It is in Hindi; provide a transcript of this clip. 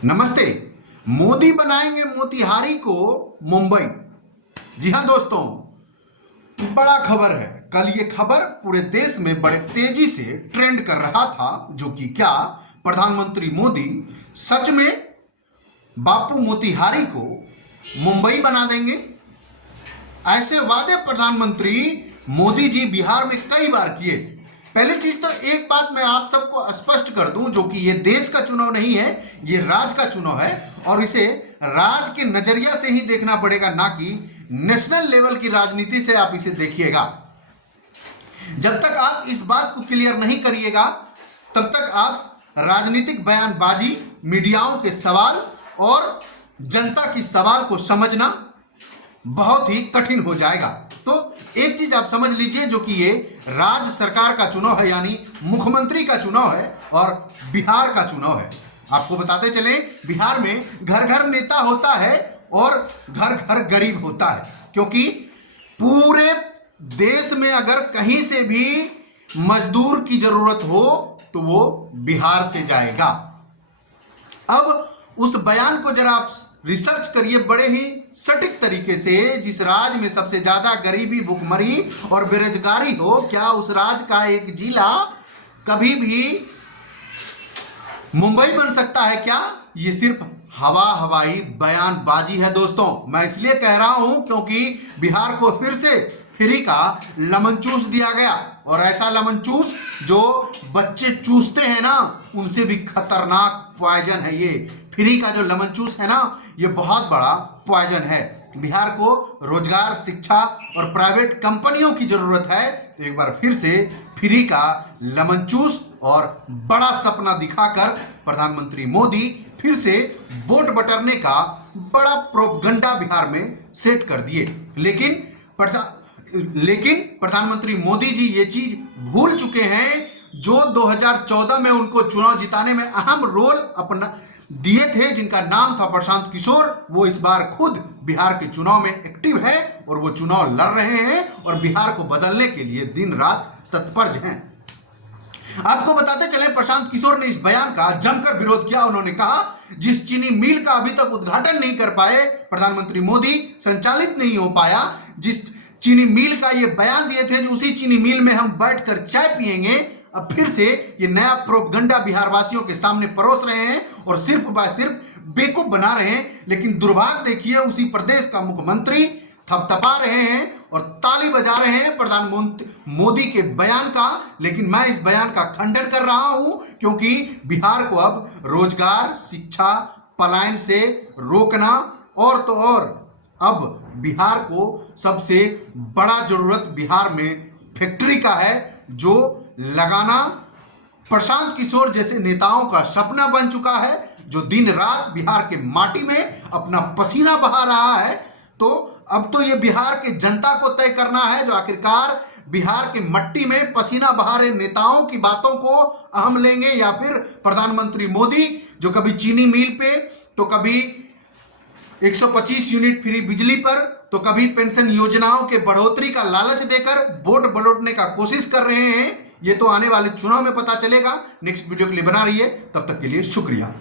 नमस्ते। मोदी बनाएंगे मोतिहारी को मुंबई। जी हां दोस्तों, बड़ा खबर है। कल ये खबर पूरे देश में बड़े तेजी से ट्रेंड कर रहा था, जो कि क्या प्रधानमंत्री मोदी सच में बापू मोतिहारी को मुंबई बना देंगे। ऐसे वादे प्रधानमंत्री मोदी जी बिहार में कई बार किए। पहली चीज तो एक बात मैं आप सबको स्पष्ट कर दूं, जो कि ये देश का चुनाव नहीं है, ये राज्य का चुनाव है और इसे राज्य के नजरिया से ही देखना पड़ेगा, ना कि नेशनल लेवल की राजनीति से आप इसे देखिएगा। जब तक आप इस बात को क्लियर नहीं करिएगा तब तक आप राजनीतिक बयानबाजी, मीडियाओं के सवाल और जनता की सवाल को समझना बहुत ही कठिन हो जाएगा। तो एक चीज आप समझ लीजिए, जो कि ये राज्य सरकार का चुनाव है, यानी मुख्यमंत्री का चुनाव है और बिहार का चुनाव है। आपको बताते चले, बिहार में घर घर नेता होता है और घर घर गरीब होता है, क्योंकि पूरे देश में अगर कहीं से भी मजदूर की जरूरत हो तो वो बिहार से जाएगा। अब उस बयान को जरा आप रिसर्च करिए बड़े ही सटीक तरीके से। जिस राज्य में सबसे ज्यादा गरीबी, भुखमरी और बेरोजगारी हो, क्या उस राज्य का एक जिला कभी भी मुंबई बन सकता है क्या? ये सिर्फ हवाई बयानबाजी है दोस्तों। मैं इसलिए कह रहा हूं क्योंकि बिहार को फिर से फ्री का लेमन जूस दिया गया, और ऐसा लेमन जूस जो बच्चे चूसते हैं ना, उनसे भी खतरनाक पॉइजन है ये। फ्री का जो लेमन जूस है ना, ये बहुत बड़ा पॉइजन है। बिहार को रोजगार, शिक्षा और प्राइवेट कंपनियों की जरूरत है। तो एक बार फिर से फ्री का लेमन जूस और बड़ा सपना दिखाकर प्रधानमंत्री मोदी फिर से वोट बटरने का बड़ा प्रोपगंडा बिहार में सेट कर दिए। लेकिन प्रधानमंत्री मोदी जी ये चीज भूल चुके हैं, जो 2014 में उनको चुनाव जिताने में अहम रोल अपना दिए थे, जिनका नाम था प्रशांत किशोर। वो इस बार खुद बिहार के चुनाव में एक्टिव है और वो चुनाव लड़ रहे हैं और बिहार को बदलने के लिए दिन रात तत्पर हैं। आपको बताते चले, प्रशांत किशोर ने इस बयान का जमकर विरोध किया। उन्होंने कहा, जिस चीनी मिल का अभी तक उद्घाटन नहीं कर पाए प्रधानमंत्री मोदी, संचालित नहीं हो पाया, जिस चीनी मिल का ये बयान दिए थे, जो उसी चीनी मिल में हम बैठकर चाय पिएंगे, अब फिर से ये नया प्रोपगंडा बिहार वासियों के सामने परोस रहे हैं और सिर्फ बेवकूफ बना रहे हैं। लेकिन दुर्भाग्य देखिए, उसी प्रदेश का मुख्यमंत्री थपथपा रहे हैं और ताली बजा रहे हैं प्रधानमंत्री मोदी के बयान का। लेकिन मैं इस बयान का खंडन कर रहा हूं, क्योंकि बिहार को अब रोजगार, शिक्षा, पलायन से रोकना और तो और अब बिहार को सबसे बड़ा जरूरत बिहार में फैक्ट्री का है, जो लगाना प्रशांत किशोर जैसे नेताओं का सपना बन चुका है, जो दिन रात बिहार के माटी में अपना पसीना बहा रहा है। तो अब तो ये बिहार के जनता को तय करना है, जो आखिरकार बिहार के मट्टी में पसीना बहा रहे नेताओं की बातों को अहम लेंगे, या फिर प्रधानमंत्री मोदी, जो कभी चीनी मिल पे, तो कभी 125 यूनिट फ्री बिजली पर, तो कभी पेंशन योजनाओं के बढ़ोतरी का लालच देकर वोट बटोरने का कोशिश कर रहे हैं। ये तो आने वाले चुनाव में पता चलेगा। नेक्स्ट वीडियो के लिए बना रहिए, तब तक के लिए शुक्रिया।